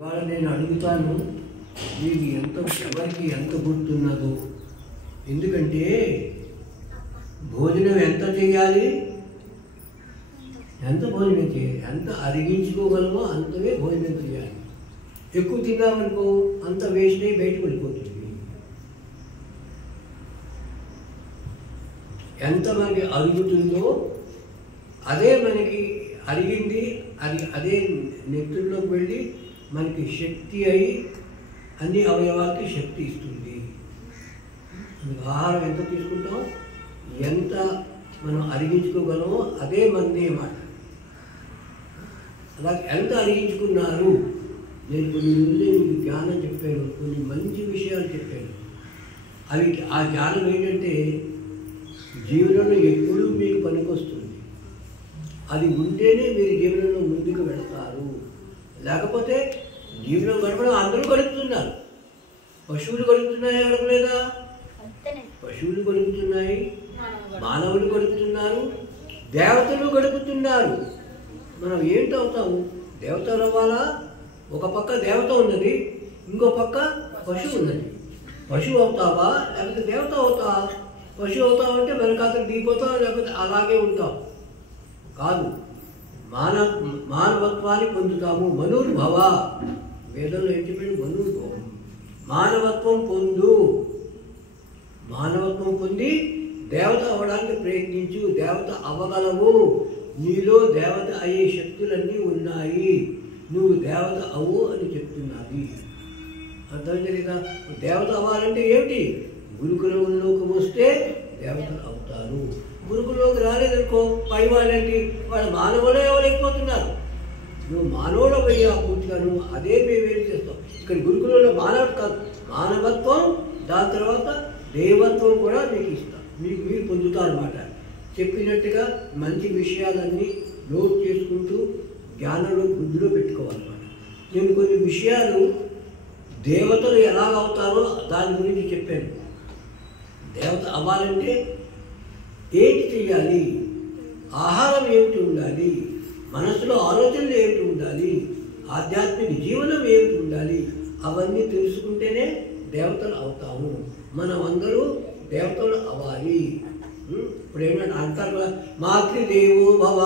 ఇవాళ నేను అడుగుతాను, మీకు ఎవరికి ఎంత గుర్తున్నదో. ఎందుకంటే భోజనం ఎంత చేయాలి, ఎంత భోజనం చేయాలి, ఎంత అరిగించుకోగలమో అంతవే భోజనం చేయాలి. ఎక్కువ తిన్నామనుకో అంత వేస్ట్ అయ్యి బయటకు వెళ్ళిపోతుంది. ఎంత మనకి అరుగుతుందో అదే మనకి అరిగింది, అదే నెత్తుల్లోకి వెళ్ళి మనకి శక్తి అయి అన్ని అవయవాలకి శక్తి ఇస్తుంది. ఆహారం ఎంత తీసుకుంటాం, ఎంత మనం అరిగించుకోగలమో అదే మనదే మాట. అలాగే ఎంత అరిగించుకున్నారు, నేను కొన్ని రోజులే మీకు జ్ఞానం చెప్పాను, కొన్ని మంచి విషయాలు చెప్పాను. ఆ జ్ఞానం ఏంటంటే జీవనంలో ఎప్పుడూ మీకు పనికొస్తుంది. అది ఉంటేనే మీరు జీవనంలో ముందుకు వెళతారు. లేకపోతే జీవనం గడపడం అందరూ గడుపుతున్నారు. పశువులు గడుపుతున్నాయి, గడపలేదా? పశువులు గడుపుతున్నాయి, మానవులు గడుపుతున్నారు, దేవతలు గడుపుతున్నారు. మనం ఏంటవుతాము? దేవతలు అవ్వాలా? ఒక పక్క దేవత ఉన్నది, ఇంకో పక్క పశువు ఉన్నది. పశువు అవుతావా లేకపోతే దేవత అవుతావా? పశువు అవుతావంటే వెనకాతలు దిగిపోతావు, లేకపోతే అలాగే ఉంటావు. కాదు, మానవత్వాన్ని పొందుతాము. మనుర్భవ, వేదంలో ఏం చెప్పాడు? మనుర్భవం, మానవత్వం పొందు. మానవత్వం పొంది దేవత అవ్వడానికి ప్రయత్నించు. దేవత అవ్వగలవు. నీలో దేవత అయ్యే శక్తులన్నీ ఉన్నాయి. నువ్వు దేవత అవ్వు అని చెప్తున్నది. అర్థమైంది కదా? దేవత అవ్వాలంటే ఏమిటి? గురుకులంలోకి వస్తే దేవతలు అవుతారు. గురుకులంలోకి రాలేదనుకో పై వాళ్ళేంటి, వాళ్ళు మానవులే ఎవరైపోతున్నారు. నువ్వు మానవుడు అయ్యా పూర్తిగాను. అదే మేమేం చేస్తాం. ఇక్కడ గురుకులంలో మానవుడు కాదు, మానవత్వం, దాని తర్వాత దేవత్వం కూడా మీకు ఇస్తాం. మీరు పొందుతారన్నమాట. చెప్పినట్టుగా మంచి విషయాలన్నీ నోట్ చేసుకుంటూ జ్ఞానంలో బుద్ధిలో పెట్టుకోవాలన్నమాట. నేను కొన్ని విషయాలు దేవతలు ఎలాగవుతారో దాని గురించి చెప్పాను. దేవత అవ్వాలంటే ఏంటి చెయ్యాలి, ఆహారం ఏమిటి ఉండాలి, మనసులో ఆలోచనలు ఏమిటి ఉండాలి, ఆధ్యాత్మిక జీవనం ఏమిటి ఉండాలి, అవన్నీ తెలుసుకుంటేనే దేవతలు అవుతాము. మనం అందరూ దేవతలు అవ్వాలి. ఇప్పుడు ఏమన్నా అంటారు కదా, మాతృదేవో భవ,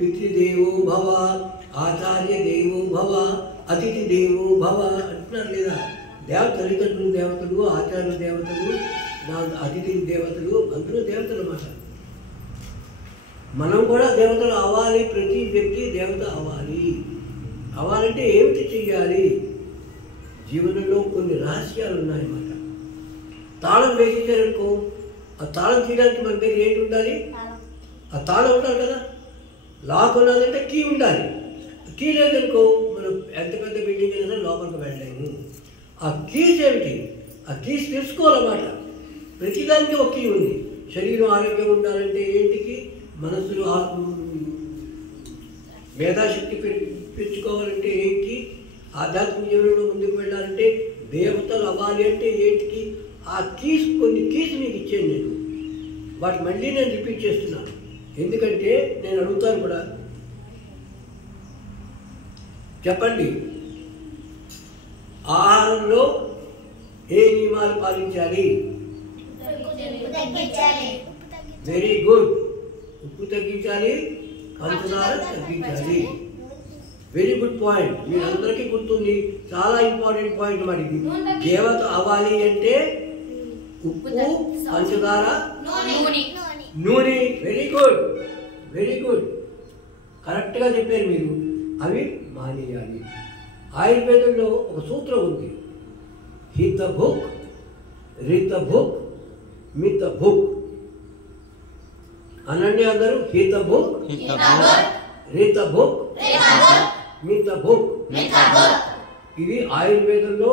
పితృదేవో భవ, ఆచార్య దేవో భవ, అతిథి దేవో భవ అంటున్నారు లేదా? తల్లిదండ్రులు దేవతలు, ఆచార్య దేవతలు, అతిథి దేవతలు, అందరూ దేవతలు అన్నమాట. మనం కూడా దేవతలు అవ్వాలి. ప్రతి వ్యక్తి దేవత అవ్వాలి. అవ్వాలంటే ఏమిటి చెయ్యాలి? జీవనంలో కొన్ని రహస్యాలు ఉన్నాయన్నమాట. తాళం వేసేసారనుకో, ఆ తాళం తీయడానికి మన దగ్గర ఏంటి ఉండాలి? ఆ తాళం ఉండాలి కదా. లాక్ ఉన్నదంటే కీ ఉండాలి. కీ లేదనుకో మనం ఎంత పెద్ద బిల్డింగ్ అయినా లోపలికి వెళ్ళలేము. ఆ కీస్ ఏమిటి? ఆ కీస్ తెలుసుకోవాలన్నమాట. ప్రతిదానికి ఒక కీ ఉంది. శరీరం ఆరోగ్యం ఉండాలంటే ఏంటికి? మనసులో మేధాశక్తి పెంచుకోవాలంటే ఏంటి? ఆధ్యాత్మిక జీవనంలో ముందుకు వెళ్ళాలంటే దేవతలు అవ్వాలి అంటే ఏంటికి? ఆ కీస్, కొన్ని కీస్ మీకు ఇచ్చాను నేను. వాటి మళ్ళీ నేను రిపీట్ చేస్తున్నాను. ఎందుకంటే నేను అడుగుతాను కూడా, చెప్పండి, ఆహారంలో ఏ నియమాలు పాటించాలి? Very good. ఉప్పు తగ్గించాలి, పంచదార తగ్గించాలి. Very good point. మీరందరికీ గుర్తుంది. చాలా ఇంపార్టెంట్ పాయింట్ మరి. దేవత అవ్వాలి అంటే ఉప్పు, పంచదార, నూనె. వెరీ గుడ్, వెరీ గుడ్, కరెక్ట్గా చెప్పారు మీరు. అవి మానేయాలి. ఆయుర్వేదంలో ఒక సూత్రం ఉంది, హిత భుక్, రిత భుక్, మిత భుక్. అనండి అందరూ, హిత భుక్, రిత భుక్, మిత భుక్. ఇది ఆయుర్వేదంలో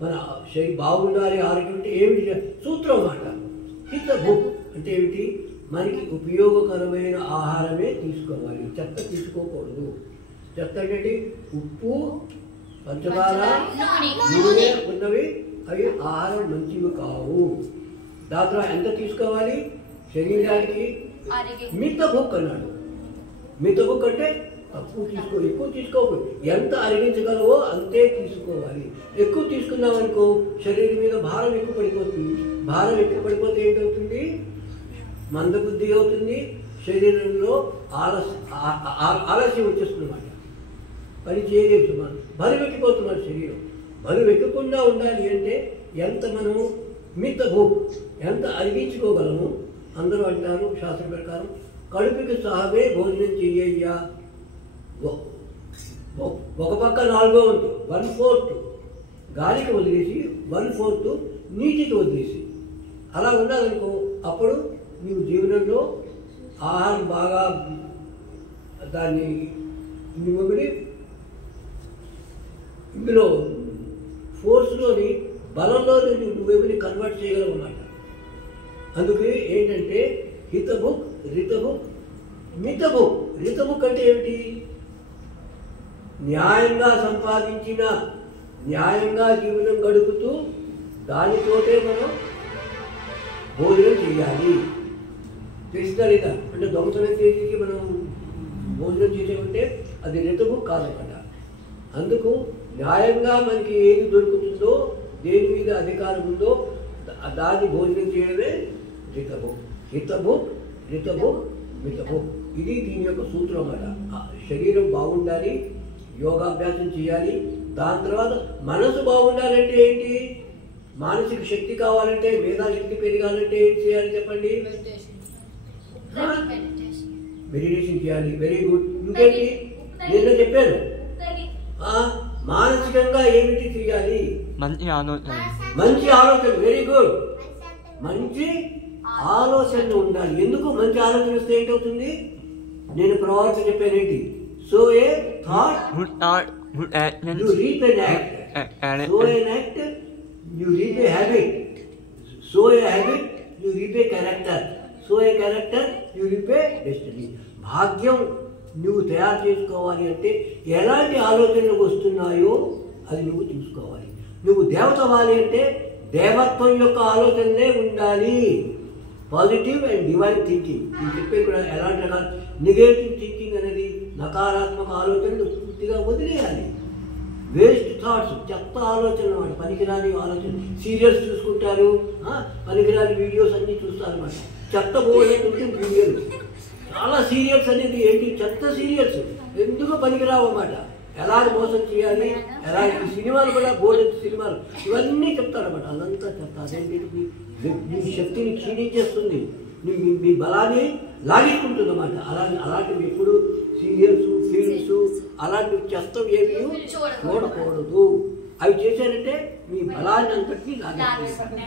మన శరీరం బాగుండాలి, ఆరోగ్యం అంటే ఏమిటి సూత్రం అన్నమాట. హిత భుక్ అంటే ఏమిటి? మనకి ఉపయోగకరమైన ఆహారమే తీసుకోవాలి, చెత్త తీసుకోకూడదు. చెత్త ఏంటి? ఉప్పు, పంచదార, నూనె ఉన్నవి అవి ఆహారం మంచివి కావు. దాంట్లో ఎంత తీసుకోవాలి? శరీరానికి మిత భుక్ అన్నాడు. మిత భుక్ అంటే తక్కువ తీసుకో, ఎక్కువ తీసుకోకు. ఎంత అరిగించగలవో అంతే తీసుకోవాలి. ఎక్కువ తీసుకున్నామనుకో శరీరం మీద భారం ఎక్కువ పడిపోతుంది. భారం ఎక్కువ పడిపోతే ఏంటవుతుంది? మందబుద్ధి అవుతుంది. శరీరంలో ఆలస్యం వచ్చేస్తుందన్నమాట. పని చేయలేదు. మనం బరువెక్కిపోతున్నారు శరీరం. బరువెక్కకుండా ఉండాలి అంటే ఎంత మనం మితభూ ఎంత అరిగించుకోగలము. అందరూ అంటారు శాస్త్రం ప్రకారం కడుపుకి సహవే భోజనం చెయ్యయ్యా. ఒక పక్క 4వ వంతు 1/4 గాలికి వదిలేసి 1/4 నీటికి వదిలేసి అలా ఉన్నదనుకో అప్పుడు నీవు జీవనంలో ఆహారం బాగా దాన్ని నువ్వు ఇందులో ఫోర్స్లోని బలంలోని నువ్వేమని కన్వర్ట్ చేయగలవు అన్నమాట. అందుకే ఏంటంటే హితబుక్ రితబుక్ మితబుక్. రితబుక్ అంటే ఏమిటి? న్యాయంగా సంపాదించిన న్యాయంగా జీవనం గడుపుతూ దానితోటే మనం భోజనం చేయాలి. తెలిసిందా లేదా? అంటే దొంగతనం చేసి మనం భోజనం చేసేమంటే అది రితబుక్ కాదన్నమాట. అందుకు న్యాయంగా మనకి ఏది దొరుకుతుందో దేని మీద అధికారం ఉందో దాన్ని భోజనం చేయడమే రితబుక్. హితబుక్ రితబుక్ మితబుక్ ఇది దీని యొక్క సూత్రం అన్నమాట. శరీరం బాగుండాలి, యోగాభ్యాసం చేయాలి. దాని తర్వాత మనసు బాగుండాలంటే ఏంటి? మానసిక శక్తి కావాలంటే, మేధాశక్తి పెరగాలంటే ఏం చేయాలి చెప్పండి? మెడిటేషన్ చేయాలి. Very good. ఇంకేంటి నిన్న చెప్పాను. మానసికంగా ఏమిటి చేయాలి? మంచి ఆలోచన. Very good. మంచి ఆలోచన ఉండాలి. ఎందుకు? మంచి ఆలోచన వస్తే ఏంటవుతుంది? నేను ప్రవర్తన చెప్పానేంటి? So a thought you reap an act. So an act you reap a habit. So a habit you reap a character. So a character you reap a destiny. భాగ్యం నువ్వు తయారు చేసుకోవాలి అంటే ఎలాంటి ఆలోచనలు వస్తున్నాయో అది నువ్వు చూసుకోవాలి. నువ్వు దేవత అవ్వాలి అంటే దేవత్వం యొక్క ఆలోచనలే ఉండాలి. Positive and divine thinking. నేను చెప్పే కూడా ఎలాంటి రకాల నెగటివ్ థింకింగ్ అనేది నకారాత్మక ఆలోచనలు పూర్తిగా వదిలేయాలి. వేస్ట్ థాట్స్, చెత్త ఆలోచన అన్నమాట. పనికిరాని ఆలోచన. సీరియల్స్ చూసుకుంటారు, పనికిరాని వీడియోస్ అన్నీ చూస్తారు అన్నమాట. చెత్త పోయేటువంటి వీడియోలు. చాలా సీరియల్స్ అనేది ఏంటి? చెత్త సీరియల్స్. ఎందుకు పనికిరావు అన్నమాట. ఎలా మోసం చేయాలి, ఎలా సినిమాలు కూడా బోర్డు సినిమాలు ఇవన్నీ చెప్తారన్నమాట. అదంతా చెప్తా. అదేంటి? మీ శక్తిని క్షీణించేస్తుంది, మీ బలాన్ని లాగేసుకుంటుంది అన్నమాట. అలాంటివి ఎప్పుడు సీరియల్స్, ఫిల్మ్స్ అలాంటివి చెత్తం ఏమి చూడకూడదు. అవి చేశారంటే మీ బలాన్ని అంతటినీ లాగేస్తుంది.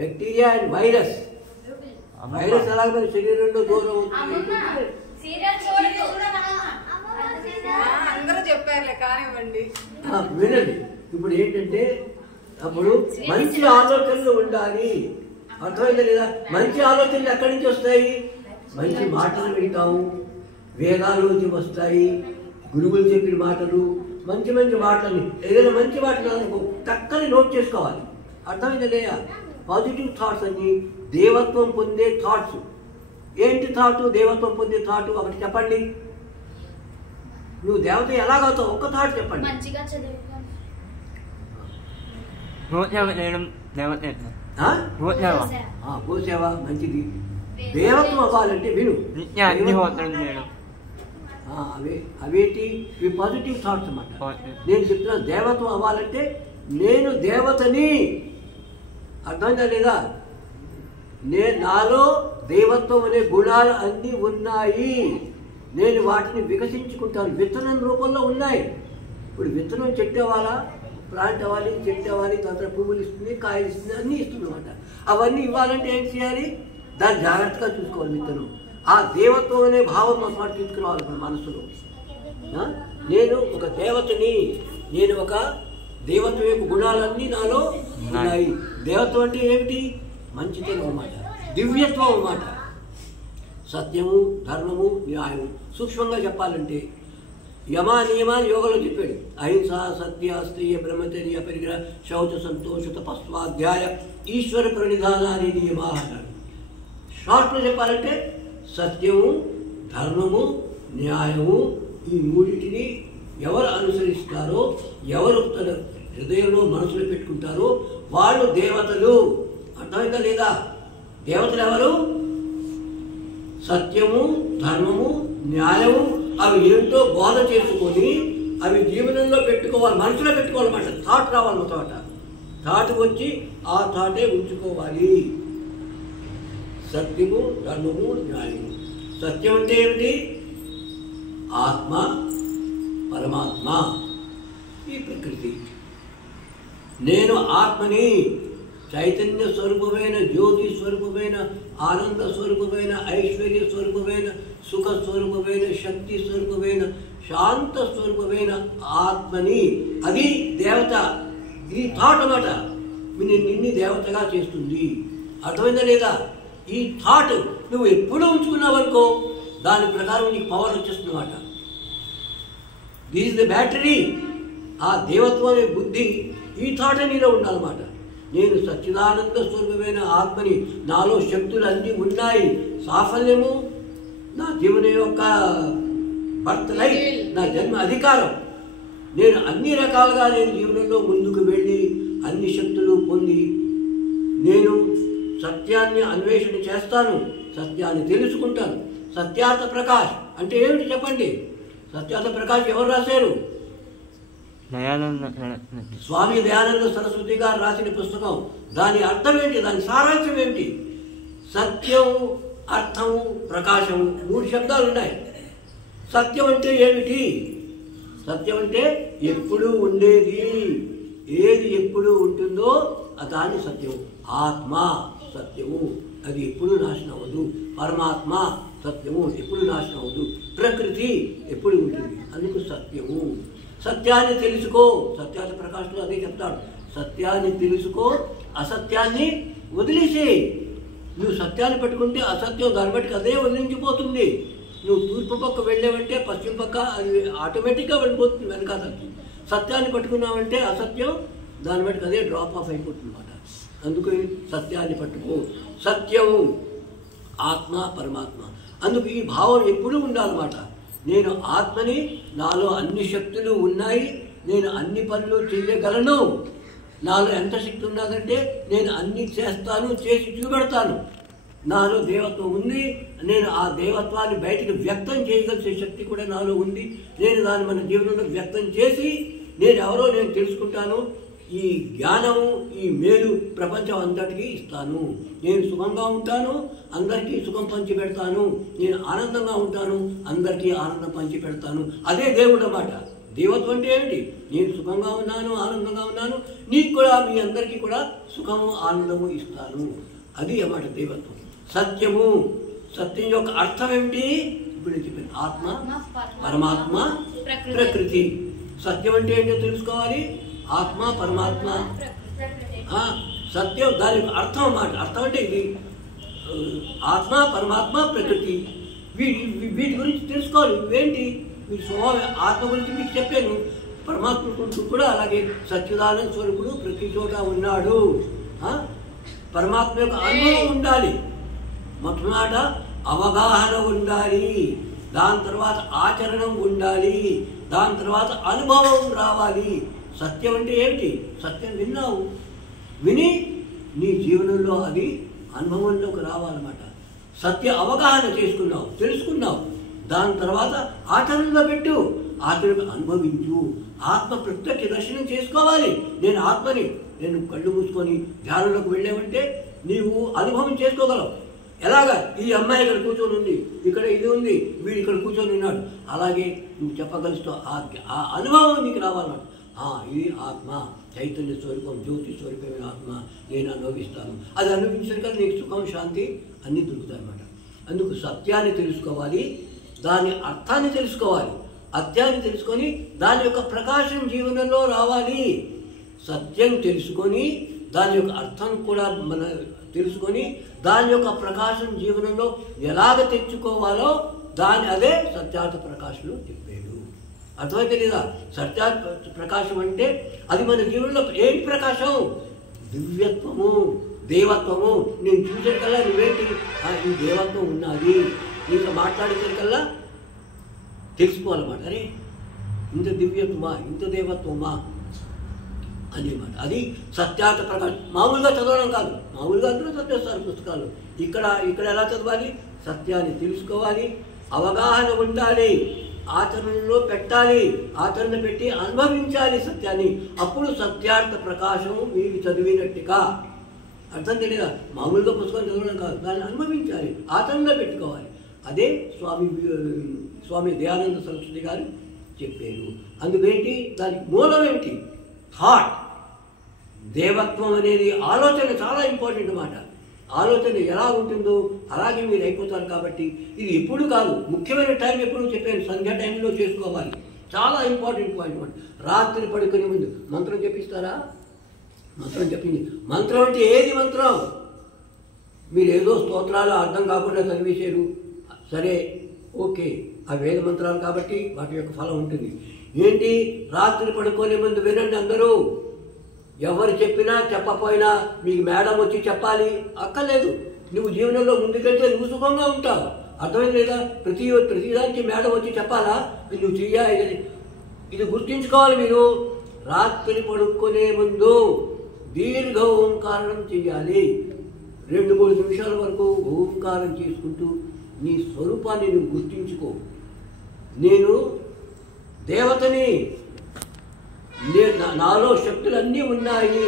బ్యాక్టీరియా అండ్ వైరస్ ఎలా మన శరీరంలో దూరం అవుతుంది. వినండి. ఇప్పుడు ఏంటంటే అప్పుడు మంచి ఆలోచనలు ఉండాలి. అర్థమైందా లేదా? మంచి ఆలోచనలు ఎక్కడి నుంచి వస్తాయి? మంచి మాటలు వింటాము, వేదాల్లోంచి వస్తాయి, గురువులు చెప్పిన మాటలు, మంచి మంచి మాటలు. ఏదైనా మంచి మాటలు అనుకో చక్కని నోట్ చేసుకోవాలి. అర్థమైందా లేదా? పాజిటివ్ థాట్స్ అన్ని దేవత్వం పొందే థాట్స్. ఏంటి థాట్? దేవత్వం పొందే థాట్ ఒకటి చెప్పండి. నువ్వు దేవత ఎలాగవుతావు? ఒక్క థాట్ చెప్పండి. గోసేవ మంచిది. దేవత్వం అవ్వాలంటే విను. అవేంటి? ఇవి పాజిటివ్ థాట్స్ అన్నమాట. నేను చెప్తున్నా దేవత్వం అవ్వాలంటే నేను దేవతని. అర్థమైందా లేదా? నాలో దేవత్వం అనే గుణాలు అన్నీ ఉన్నాయి. నేను వాటిని వికసించుకుంటాను. విత్తనం రూపంలో ఉన్నాయి. ఇప్పుడు విత్తనం చెట్టు అవ్వాలా, ప్లాంట్ అవ్వాలి, చెట్టు అవ్వాలి, తర్వాత పువ్వులు ఇస్తుంది, కాయలు ఇస్తుంది, అన్నీ ఇస్తుంది అన్నమాట. అవన్నీ ఇవ్వాలంటే ఏం చేయాలి? దాన్ని జాగ్రత్తగా చూసుకోవాలి. విత్తనం ఆ దేవత్వం అనే భావం మాట తీసుకురావాలి మన మనసులో. నేను ఒక దేవతని, నేను ఒక దేవత్వం యొక్క గుణాలన్నీ నాలో ఉన్నాయి. దేవత్వం అంటే ఏమిటి? మంచితనం అన్నమాట, దివ్యత్వం అన్నమాట. సత్యము, ధర్మము, న్యాయము. సూక్ష్మంగా చెప్పాలంటే యమా నియమాలు యోగంలో చెప్పాడు. అహింస, సత్య, స్థేయ, బ్రహ్మచర్య, పరిగ్రహ, శౌచ, సంతోష, తపస్వాధ్యాయ, ఈశ్వర ప్రణిధానాన్ని నియమా అన్నాడు. షార్ట్లో చెప్పాలంటే సత్యము, ధర్మము, న్యాయము, ఈ మూడింటిని ఎవరు అనుసరిస్తారో, ఎవరు తన హృదయంలో మనసులో పెట్టుకుంటారో వాళ్ళు దేవతలు. అర్థమైందా లేదా? దేవతలు ఎవరు? సత్యము, ధర్మము, న్యాయము అవి ఏంటో బోధ చేసుకొని అవి జీవనంలో పెట్టుకోవాలి, మనసులో పెట్టుకోవాలన్నమాట. థాట్ రావాలి, మొత్తం థాట్ వచ్చి ఆ థాటే ఉంచుకోవాలి. సత్యము, ధర్మము, న్యాయము. సత్యం అంటే ఏమిటి? ఆత్మ, పరమాత్మ, ఈ ప్రకృతి. నేను ఆత్మని, చైతన్య స్వరూపమైన, జ్యోతి స్వరూపమైన, ఆనంద స్వరూపమైన, ఐశ్వర్య స్వరూపమైన, సుఖ స్వరూపమైన, శక్తి స్వరూపమైన, శాంత స్వరూపమైన ఆత్మని. అది దేవత. ఈ థాట్ అన్నమాట నిన్ను దేవతగా చేస్తుంది. అర్థమైందా లేదా? ఈ థాట్ నువ్వు ఎప్పుడూ ఉంచుకున్నావనుకో దాని ప్రకారం నీకు పవర్ వచ్చేస్తుందన్నమాట. This is the battery. ఆ దేవత్వం అనే బుద్ధి ఈ థాట్ నీలో ఉండాలన్నమాట. నేను సచ్చిదానంద స్వరూపమైన ఆత్మని, నాలో శక్తులు అన్నీ ఉన్నాయి. సాఫల్యము నా జీవన యొక్క బర్త్ లైఫ్, నా జన్మ అధికారం. నేను అన్ని రకాలుగా నేను జీవనంలో ముందుకు వెళ్ళి అన్ని శక్తులు పొంది నేను సత్యాన్ని అన్వేషణ చేస్తాను, సత్యాన్ని తెలుసుకుంటాను. సత్యార్థ ప్రకాష్ అంటే ఏమిటి చెప్పండి? సత్యార్థ ప్రకాష్ ఎవరు రాశారు? స్వామి దయానంద సరస్వతి గారు రాసిన పుస్తకం. దాని అర్థం ఏంటి? దాని సారాంశం ఏమిటి? సత్యం, అర్థము, ప్రకాశము, 3 శబ్దాలు ఉన్నాయి. సత్యం అంటే ఏమిటి? సత్యం అంటే ఎప్పుడూ ఉండేది. ఏది ఎప్పుడు ఉంటుందో దాని సత్యము. ఆత్మ సత్యము, అది ఎప్పుడు నాశనం అవ్వదు. పరమాత్మ సత్యము, ఎప్పుడు నాశనం అవ్వదు. ప్రకృతి ఎప్పుడు ఉంటుంది, అందుకు సత్యము. సత్యాన్ని తెలుసుకో. సత్యార్థ ప్రకాశంలో అదే చెప్తాడు. సత్యాన్ని తెలుసుకో, అసత్యాన్ని వదిలేసేయి. నువ్వు సత్యాన్ని పట్టుకుంటే అసత్యం దాన్ని బట్టి అదే వదిలించిపోతుంది. నువ్వు తూర్పు పక్క వెళ్ళావంటే పశ్చిమ పక్క అది ఆటోమేటిక్గా వెళ్ళిపోతుంది వెనకాల. సత్యాన్ని పట్టుకున్నావంటే అసత్యం దాన్ని బట్టి అదే డ్రాప్ ఆఫ్ అయిపోతుంది అన్నమాట. అందుకు సత్యాన్ని పట్టుకో. సత్యము, ఆత్మ, పరమాత్మ. అందుకు ఈ భావం ఎప్పుడూ ఉండాలన్నమాట. నేను ఆత్మని, నాలో అన్ని శక్తులు ఉన్నాయి, నేను అన్ని పనులు చేయగలను. నాలో ఎంత శక్తి ఉన్నదంటే నేను అన్ని చేస్తాను, చేసి చూపెడతాను. నాలో దేవత్వం ఉంది, నేను ఆ దేవత్వాన్ని బయటకు వ్యక్తం చేయగలిగే శక్తి కూడా నాలో ఉంది. నేను దాన్ని మన జీవనంలో వ్యక్తం చేసి నేను ఎవరో నేను తెలుసుకుంటాను. ఈ జ్ఞానము, ఈ మేలు ప్రపంచం అంతటికీ ఇస్తాను. నేను సుఖంగా ఉంటాను, అందరికీ సుఖం పంచి పెడతాను. నేను ఆనందంగా ఉంటాను, అందరికీ ఆనందం పంచి పెడతాను. అదే దేవుడు అన్నమాట. దేవత్వం అంటే ఏమిటి? నేను సుఖంగా ఉన్నాను, ఆనందంగా ఉన్నాను, నీకు కూడా, మీ అందరికీ కూడా సుఖము, ఆనందము ఇస్తాను. అది అన్నమాట దేవత్వం. సత్యము, సత్యం యొక్క అర్థం ఏమిటి? ఇప్పుడు చెప్పాను. ఆత్మ, పరమాత్మ, ప్రకృతి. సత్యం అంటే ఏంటో తెలుసుకోవాలి. ఆత్మ, పరమాత్మ, సత్యం దాని అర్థం అన్నమాట. అర్థం అంటే ఇది ఆత్మ, పరమాత్మ, ప్రకృతి. వీటి గురించి తెలుసుకోవాలి. ఇవేంటి? మీ స్వభావం. ఆత్మ గురించి మీకు చెప్పాను, పరమాత్మ గురించి కూడా అలాగే. సచ్చిదానంద స్వరూపుడు ప్రతి చోట ఉన్నాడు. పరమాత్మ యొక్క అనుభవం ఉండాలి. మొట్టమొదట అవగాహన ఉండాలి, దాని తర్వాత ఆచరణం ఉండాలి, దాని తర్వాత అనుభవం రావాలి. సత్యం అంటే ఏమిటి? సత్యం విన్నావు, విని నీ జీవనంలో అది అనుభవంలోకి రావాలన్నమాట. సత్య అవగాహన చేసుకున్నావు, తెలుసుకున్నావు, దాని తర్వాత ఆచరణలో పెట్టు, ఆచరణ అనుభవించు. ఆత్మ ప్రత్యక్ష దర్శనం చేసుకోవాలి. నేను ఆత్మని. నేను కళ్ళు మూసుకొని ధ్యానంలోకి వెళ్ళావంటే నీవు అనుభవం చేసుకోగలవు. ఎలాగా? ఈ అమ్మాయి ఇక్కడ కూర్చొని ఉంది, ఇక్కడ ఇది ఉంది, వీడు ఇక్కడ కూర్చొని ఉన్నాడు. అలాగే నువ్వు చెప్పగలుగుతావు. ఆ అనుభవం నీకు రావాలన్నమాట. ఇది ఆత్మ, చైతన్య స్వరూపం, జ్యోతి స్వరూపమైన ఆత్మ నేను అనుభవిస్తాను. అది అనుభవించిన కదా నీకు సుఖం, శాంతి అన్నీ దొరుకుతాయి అన్నమాట. అందుకు సత్యాన్ని తెలుసుకోవాలి, దాని అర్థాన్ని తెలుసుకోవాలి. అర్థాన్ని తెలుసుకొని దాని యొక్క ప్రకాశం జీవనంలో రావాలి. సత్యం తెలుసుకొని దాని యొక్క అర్థం కూడా మన తెలుసుకొని దాని యొక్క ప్రకాశం జీవనంలో ఎలాగ తెచ్చుకోవాలో అదే సత్యార్థ ప్రకాశంలో చెప్పాడు. అర్థమైతే లేదా? సత్యార్థ ప్రకాశం అంటే అది మన జీవనంలో ఏంటి ప్రకాశం? దివ్యత్వము, దేవత్వము. నేను చూసే కల్లా నువ్వేంటి? ఈ దేవత్వం ఉన్నది, నీతో మాట్లాడేసరికల్లా తెలిసిపోవాలన్నమాట. అరే ఇంత దివ్యత్వమా, ఇంత దేవత్వమా అనేమాట. అది సత్యార్థ ప్రకాశం. మామూలుగా చదవడం కాదు, మామూలుగా అందరూ చదివేస్తారు పుస్తకాలు. ఇక్కడ ఎలా చదవాలి? సత్యాన్ని తెలుసుకోవాలి, అవగాహన ఉండాలి, ఆచరణలో పెట్టాలి, ఆచరణ పెట్టి అనుభవించాలి సత్యాన్ని. అప్పుడు సత్యార్థ ప్రకాశం మీరు చదివినట్టుగా. అర్థం తెలియదా? మామూలుగా పుస్తకం చదవడం కాదు, దాన్ని అనుభవించాలి, ఆచరణలో పెట్టుకోవాలి. అదే స్వామి దయానంద సరస్వతి గారు చెప్పారు. అందుకేంటి, దానికి మూలం ఏమిటి? థాట్. దేవత్వం అనేది ఆలోచన చాలా ఇంపార్టెంట్ అన్నమాట. ఆలోచన ఎలా ఉంటుందో అలాగే మీరు అయిపోతారు. కాబట్టి ఇది ఎప్పుడు కాదు, ముఖ్యమైన టైం ఎప్పుడు చెప్పాను, సంధ్యా టైంలో చేసుకోవాలి. చాలా ఇంపార్టెంట్ పాయింట్ అన్నమాట. రాత్రి పడుకునే ముందు మంత్రం చెప్పిస్తారా? మంత్రం చెప్పింది. మంత్రం అంటే ఏది మంత్రం? మీరు ఏదో స్తోత్రాలు అర్థం కాకుండా చదివేశారు, సరే ఓకే, ఆ వేద మంత్రాలు కాబట్టి వాటి యొక్క ఫలం ఉంటుంది. ఏంటి? రాత్రి పడుకునే ముందు వినండి అందరూ. ఎవరు చెప్పినా చెప్పపోయినా మీకు మేడం వచ్చి చెప్పాలి అక్కర్లేదు. నువ్వు జీవనంలో ముందుకెళ్తే నువ్వు సుఖంగా ఉంటావు. అర్థమైంది లేదా? ప్రతిదానికి మేడం వచ్చి చెప్పాలా? నువ్వు చెయ్యాలి. ఇది గుర్తుంచుకోవాలి మీరు. రాత్రి పడుకునే ముందు దీర్ఘ ఓంకారం చెయ్యాలి. 2-3 నిమిషాల వరకు ఓంకారం చేసుకుంటూ నీ స్వరూపాన్ని నువ్వు గుర్తించుకో. నేను దేవతని, నాలో శక్తులన్నీ ఉన్నాయి,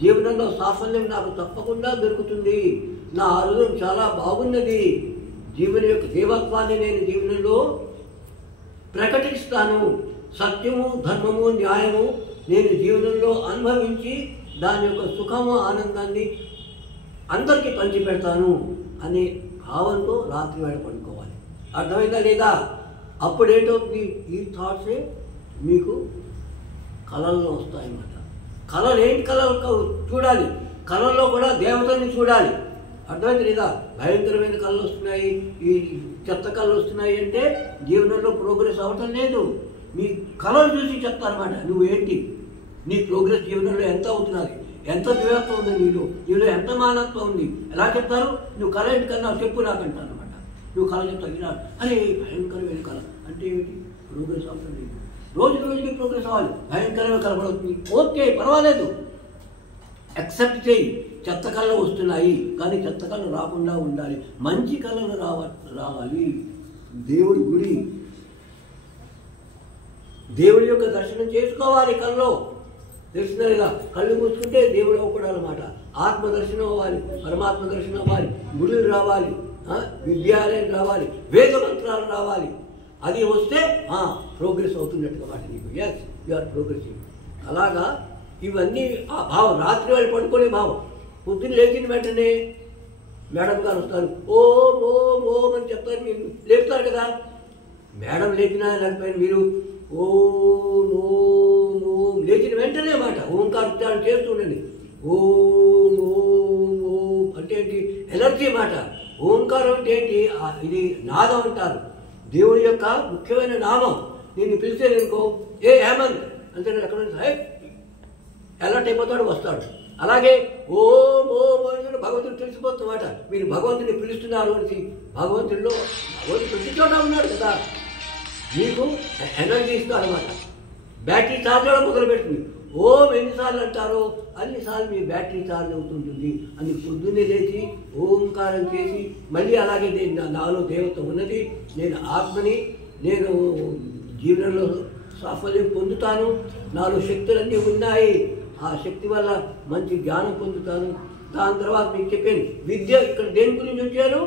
జీవనంలో సాఫల్యం నాకు తప్పకుండా దొరుకుతుంది, నా ఆరోగ్యం చాలా బాగున్నది, జీవన యొక్క దేవత్వాన్ని నేను జీవనంలో ప్రకటిస్తాను, సత్యము ధర్మము న్యాయము నేను జీవనంలో అనుభవించి దాని యొక్క సుఖము ఆనందాన్ని అందరికీ పంచిపెడతాను అనే భావంతో రాత్రి వేళ పడుకోవాలి. అర్థమైందా లేదా? అప్పుడేంటవుతుంది? ఈ థాట్సే మీకు కళల్లో వస్తాయన్నమాట. కళలు ఏంటి? కళలు చూడాలి, కళల్లో కూడా దేవతల్ని చూడాలి. అర్థమైంది లేదా? భయంకరమైన కళలు వస్తున్నాయి, ఈ చెత్త కళలు వస్తున్నాయి అంటే జీవనంలో ప్రోగ్రెస్ అవ్వటం లేదు. మీ కళలు చూసి చెప్తారన్నమాట నువ్వేంటి, నీ ప్రోగ్రెస్ జీవనంలో ఎంత అవుతున్నది, ఎంత దివ్యత్వం ఉంది నీలో ఎంత మానత్వం ఉంది. ఎలా చెప్తారు? నువ్వు కళ ఏంటి కన్నా చెప్పు నాకంటారు అనమాట. నువ్వు కళ చెప్తావు, ఇలా అరే భయంకరమైన కళ అంటే ఏమిటి? ప్రోగ్రెస్ అవ్వడం లేదు. రోజుకి ప్రోగ్రెస్ అవ్వాలి. భయంకరమైన కలపడుతుంది, ఓకే పర్వాలేదు, యాక్సెప్ట్ చేయి. చెత్త కళలు వస్తున్నాయి కానీ చెత్త కళలు రాకుండా ఉండాలి, మంచి కళలు రావాలి. దేవుడి గుడి, దేవుడి యొక్క దర్శనం చేసుకోవాలి. కళ్ళలో తెలిసినగా కళ్ళు మూసుకుంటే దేవుడు అవ్వకూడదన్నమాట. ఆత్మ దర్శనం అవ్వాలి, పరమాత్మ దర్శనం అవ్వాలి, గుడులు రావాలి, విద్యాలయం రావాలి, వేద మంత్రాలు రావాలి. అది వస్తే ప్రోగ్రెస్ అవుతున్నట్టుగా మాట నీకు. Yes, you are progressing. అలాగా ఇవన్నీ ఆ భావం. రాత్రి వాళ్ళు పడుకునే భావం. పొద్దున్న లేచిన వెంటనే మేడం గారు వస్తారు, ఓం ఓం ఓం అని చెప్తారు, మీరు లేపుతారు కదా. మేడం లేపినా లేకపోయినా మీరు ఓం ఓం ఓం లేచిన వెంటనే మాట ఓంకార ఉచ్చారణ చేస్తూ ఉండండి. ఓం ఓం ఓం అంటే ఏంటి? ఎనర్జీ మాట. ఓంకారం అంటే ఏంటి? ఇది నాదం అంటారు, దేవుడి యొక్క ముఖ్యమైన నామం. నేను పిలిచేదనుకో, ఏ హేమంత్ అంటే ఎక్కడ అలర్ట్ అయిపోతాడు, వస్తాడు. అలాగే ఓం ఓం అని భగవంతుడు తెలిసిపోతున్నమాట. మీరు భగవంతుని పిలుస్తున్నారు అని. భగవంతుడిలో భగవంతుడు ప్రతి చోట ఉన్నాడు కదా, మీకు ఎనర్జీ ఇస్తారు అన్నమాట. బ్యాటరీ ఛార్జ్ అవ్వడం మొదలుపెట్టింది. ఓం ఎన్నిసార్లు అంటారో అన్నిసార్లు మీ బ్యాటరీ ఛార్జ్ అవుతుంటుంది. అని పొద్దున్నే లేచి ఓంకారం చేసి మళ్ళీ అలాగే నాలో దేవత ఉన్నది, నేను ఆత్మని, నేను జీవనంలో సాఫల్యం పొందుతాను, నాలో శక్తులన్నీ ఉన్నాయి, ఆ శక్తి వల్ల మంచి జ్ఞానం పొందుతాను. దాని తర్వాత మీకు చెప్పాను విద్య. ఇక్కడ దేని గురించి వచ్చారు?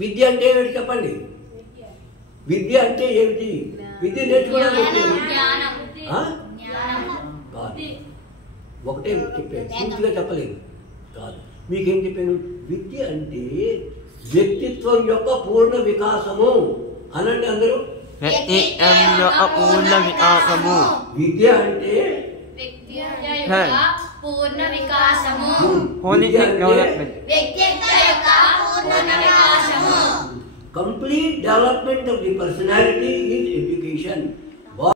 విద్య అంటే ఏమిటి చెప్పండి? విద్య అంటే ఏమిటి? విద్య నేర్చుకోవడానికి ఒకటే చెప్పాను, పూర్తిగా చెప్పలేదు కాదు. మీకేం చెప్పాను? విద్య అంటే వ్యక్తిత్వం యొక్క పూర్ణ వికాసము అనండి అందరూ. విద్య అంటే పూర్ణ వికాసము, complete development of the personality is education.